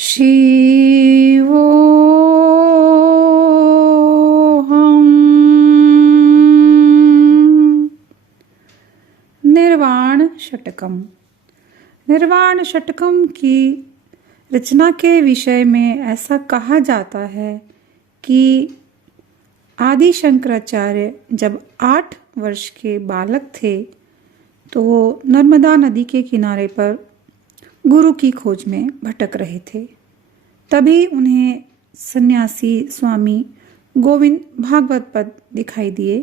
शिवोऽहम्। निर्वाण षटकम। निर्वाण षटकम की रचना के विषय में ऐसा कहा जाता है कि आदि शंकराचार्य जब 8 वर्ष के बालक थे तो वो नर्मदा नदी के किनारे पर गुरु की खोज में भटक रहे थे। तभी उन्हें सन्यासी स्वामी गोविंद भागवत पद दिखाई दिए।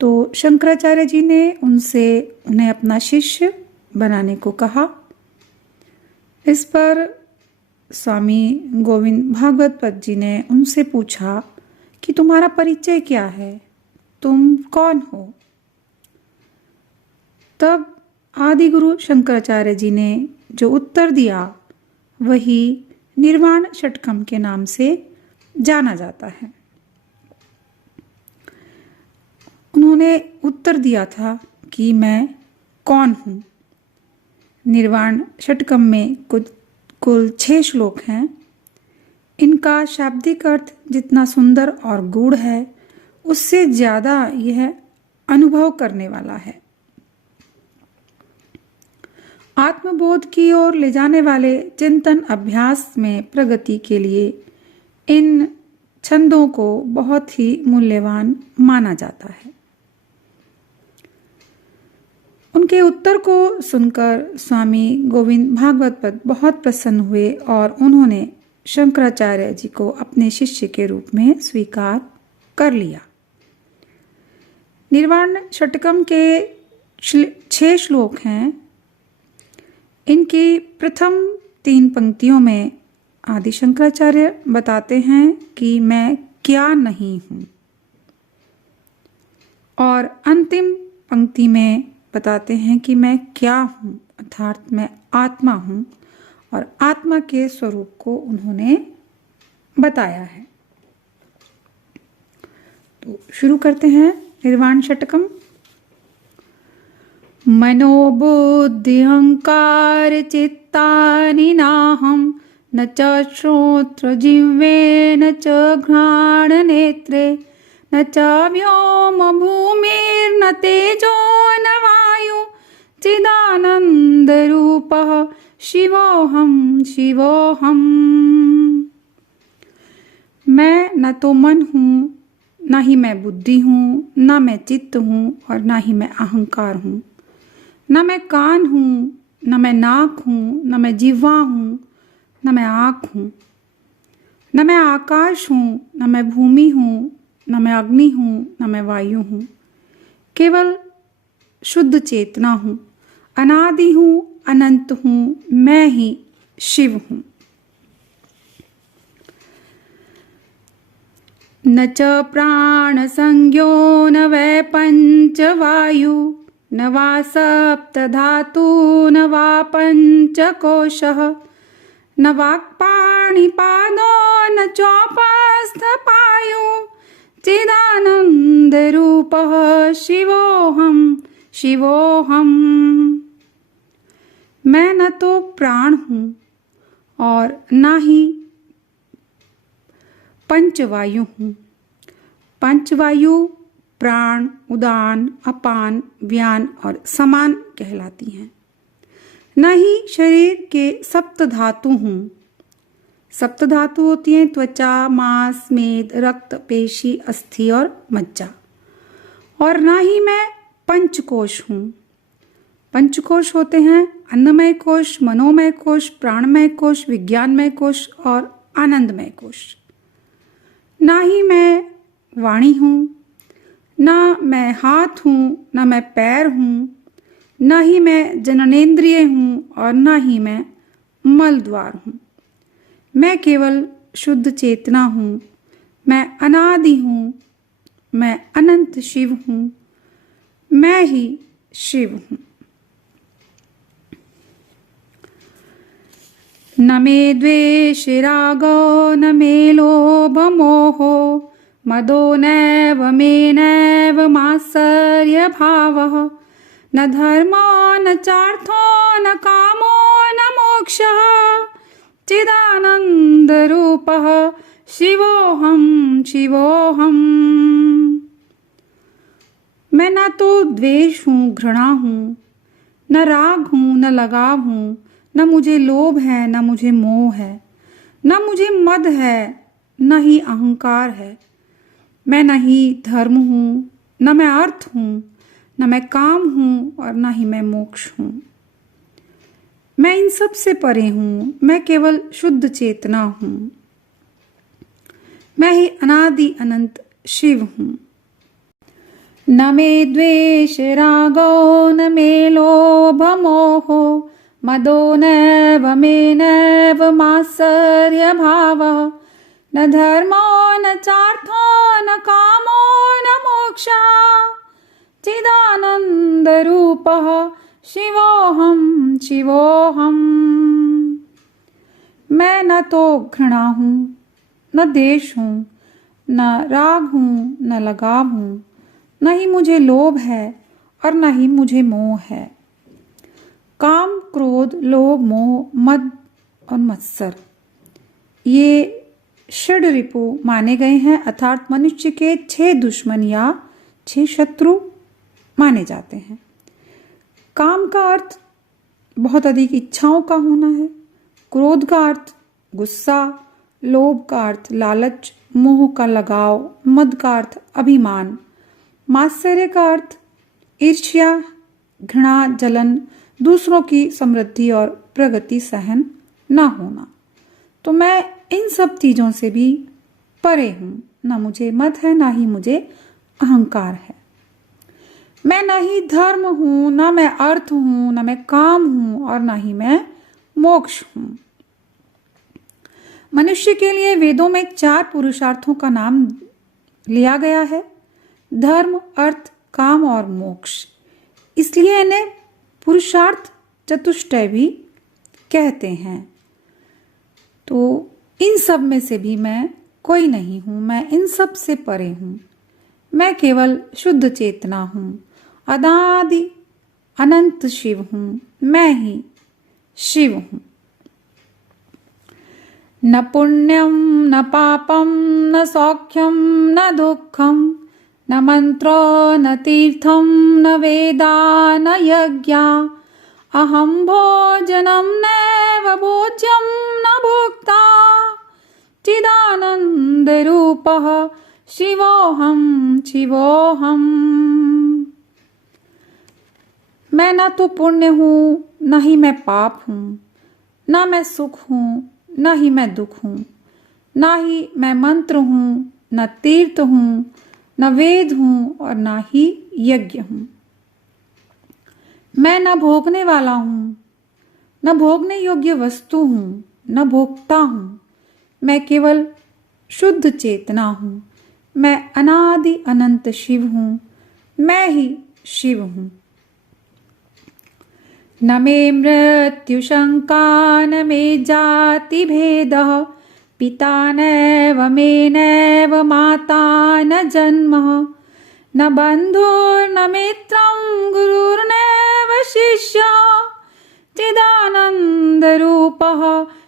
तो शंकराचार्य जी ने उनसे उन्हें अपना शिष्य बनाने को कहा। इस पर स्वामी गोविंद भागवत पद जी ने उनसे पूछा कि तुम्हारा परिचय क्या है, तुम कौन हो। तब आदि गुरु शंकराचार्य जी ने जो उत्तर दिया वही निर्वाण षटकम के नाम से जाना जाता है। उन्होंने उत्तर दिया था कि मैं कौन हूँ। निर्वाण षटकम में कुल 6 श्लोक हैं। इनका शाब्दिक अर्थ जितना सुंदर और गूढ़ है उससे ज़्यादा यह अनुभव करने वाला है। आत्मबोध की ओर ले जाने वाले चिंतन अभ्यास में प्रगति के लिए इन छंदों को बहुत ही मूल्यवान माना जाता है। उनके उत्तर को सुनकर स्वामी गोविंद भागवत पद बहुत प्रसन्न हुए और उन्होंने शंकराचार्य जी को अपने शिष्य के रूप में स्वीकार कर लिया। निर्वाण षटकम के 6 श्लोक हैं। इनकी प्रथम 3 पंक्तियों में आदि शंकराचार्य बताते हैं कि मैं क्या नहीं हूँ, और अंतिम पंक्ति में बताते हैं कि मैं क्या हूँ, अर्थात मैं आत्मा हूँ, और आत्मा के स्वरूप को उन्होंने बताया है। तो शुरू करते हैं निर्वाण षटकम। मनोबुद्धि अहंकार चित्तानि नाहं न च श्रोत्र जिह्वे न च घ्राण नेत्रे न च व्योम भूमिर्न तेजो न वायु चिदानंद रूपः शिवोऽहं शिवोऽहम्। मैं न तो मन हूँ, न ही मैं बुद्धि हूँ, न मैं चित्त हूँ और न ही मैं अहंकार हूँ। न मैं कान हूँ, न मैं नाक हूँ, न मैं जिह्वा हूँ, न मैं आँख हूँ। न मैं आकाश हूँ, न मैं भूमि हूँ, न मैं अग्नि हूँ, न मैं वायु हूँ। केवल शुद्ध चेतना हूँ, अनादि हूँ, अनंत हूँ, मैं ही शिव हूँ। न च प्राण संज्ञो न वै पंचवायु न वा सप्तधातु न वा पंचकोशः न वाक्पाणिपादो न चोपस्थपायु चिदानन्दरूपः शिवोऽहं शिवोऽहम्। मैं न तो प्राण हूँ और न ही पंचवायु हूँ। पंचवायु प्राण, उदान, अपान, व्यान और समान कहलाती हैं। न ही शरीर के सप्त धातु हूँ। सप्त धातु होती हैं त्वचा, मांस, मेद, रक्त, पेशी, अस्थि और मज्जा। और न ही मैं पंचकोश हूँ। पंचकोश होते हैं अन्नमय कोश, मनोमय कोश, प्राणमय कोश, विज्ञानमय कोश और आनंदमय कोश। ना ही मैं वाणी हूँ, ना मैं हाथ हूँ, ना मैं पैर हूँ, ना ही मैं जननेंद्रिय हूँ और ना ही मैं मल द्वार हूँ। मैं केवल शुद्ध चेतना हूँ। मैं अनादि हूँ। मैं अनंत शिव हूँ। मैं ही शिव हूँ। न मे द्वेष रागो न मे लोभ मोहो मदो नैव मे नैव मात्सर्य भावः न धर्मो न चार्थो न कामो न मोक्षः चिदानन्दरूपः शिवोऽहं शिवोऽहम्। मैं ना तो द्वेष हूँ, घृणा हूँ, न राग हूँ, न लगाव हूँ, न मुझे लोभ है, न मुझे मोह है, न मुझे मद है, न ही अहंकार है। मैं न ही धर्म हूँ, न मैं अर्थ हूँ, न मैं काम हूँ और न ही मैं मोक्ष हूँ। मैं इन सब से परे हूँ, मैं केवल शुद्ध चेतना हूँ। मैं ही अनादि अनंत शिव हूँ। न मे द्वेष रागो न मे लोभ मोहो मदो नैव मे नैव मात्सर्य भावः न धर्मो न चार्थो न कामो न मोक्षः चिदानन्दरूपः शिवोऽहं शिवोऽहम्। मैं न तो घृणा हूँ, न देश हूँ, न राग हूँ, न लगाव हूँ, न ही मुझे लोभ है और न ही मुझे मोह है। काम, क्रोध, लोभ, मोह, मद और मत्सर ये षड रिपु माने गए हैं, अर्थात मनुष्य के 6 दुश्मन या 6 शत्रु माने जाते हैं। काम का अर्थ बहुत अधिक इच्छाओं का होना है। क्रोध का अर्थ गुस्सा, लोभ का अर्थ लालच, मोह का लगाव, मद का अर्थ अभिमान, मात्सर्य का अर्थ ईर्ष्या, घृणा, जलन, दूसरों की समृद्धि और प्रगति सहन न होना। तो मैं इन सब चीजों से भी परे हूँ। न मुझे मद है, न ही मुझे अहंकार है। मैं न ही धर्म हूँ, न मैं अर्थ हूँ, न मैं काम हूँ और न ही मैं मोक्ष हूँ। मनुष्य के लिए वेदों में 4 पुरुषार्थों का नाम लिया गया है, धर्म, अर्थ, काम और मोक्ष। इसलिए इन्हें पुरुषार्थ चतुष्टय भी कहते हैं। तो इन सब में से भी मैं कोई नहीं हूँ, मैं इन सब से परे हूँ। मैं केवल शुद्ध चेतना हूँ, अनादि अनंत शिव हूँ, मैं ही शिव हूँ। न पुण्यम न पापम न सौख्यम न दुःखम न मंत्रो न तीर्थम न वेदा न यज्ञा अहम भोजनम नैव भोज्यम न भोक्ता चिदानंद रूपः शिवोऽहं शिवोऽहम्। मैं न तो पुण्य हूँ, न ही मैं पाप हूँ, न मैं सुख हूँ, न ही मैं दुख हूँ, न ही मैं मंत्र हूँ, न तीर्थ हूँ, न वेद हूँ और न ही यज्ञ हूँ। मैं न भोगने वाला हूँ, न भोगने योग्य वस्तु हूँ, न भोक्ता हूँ। मैं केवल शुद्ध चेतना हूँ। मैं अनादि अनंत शिव हूँ, मैं ही शिव हूँ। न मे मृत्यु शंका न मे जाति भेदः पिता नैव मे नैव माता न जन्मः न बन्धुर्न मित्रं गुरुर्नैव शिष्यः चिदानन्दरूपः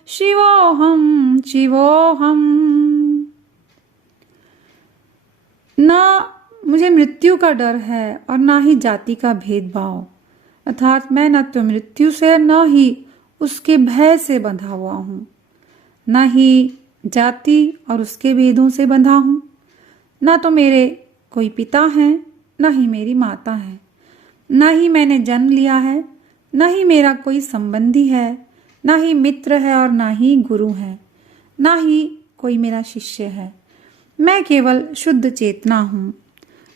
शिवोऽहं शिवोऽहम्। न मुझे मृत्यु का डर है और न ही जाति का भेदभाव, अर्थात मैं न तो मृत्यु से न ही उसके भय से बंधा हुआ हूँ, न ही जाति और उसके भेदों से बंधा हूँ। न तो मेरे कोई पिता हैं, न ही मेरी माता है, न ही मैंने जन्म लिया है, न ही मेरा कोई संबंधी है, न ही मित्र है और न ही गुरु है, न ही कोई मेरा शिष्य है। मैं केवल शुद्ध चेतना हूँ।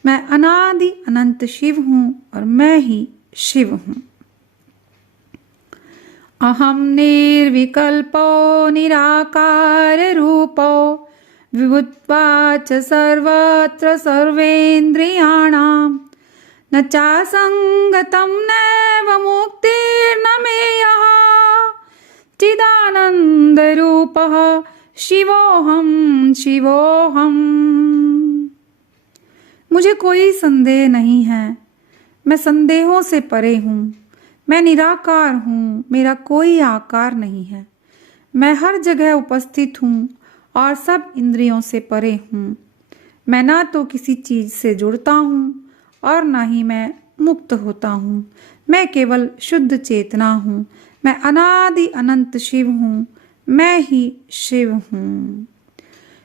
मैं अनादि अनंत शिव हूँ और मैं ही शिव हूँ। अहम निर्विकल्पो निराकार रूपो विभुत्वाच सर्वत्र सर्वेन्द्रियाणां न चासंगतं नैव मुक्तिर्न मेयः चिदानन्दरूपः शिवोऽहं शिवोऽहम्। मुझे कोई संदेह नहीं है, मैं संदेहों से परे हूँ। मैं निराकार हूँ, मेरा कोई आकार नहीं है। मैं हर जगह उपस्थित हूँ और सब इंद्रियों से परे हूँ। मैं ना तो किसी चीज से जुड़ता हूँ और ना ही मैं मुक्त होता हूँ। मैं केवल शुद्ध चेतना हूँ। मैं अनादि अनंत शिव हूँ। मैं ही शिव हूँ।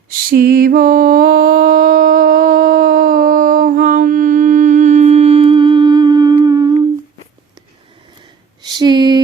शिवोऽहम्। शिव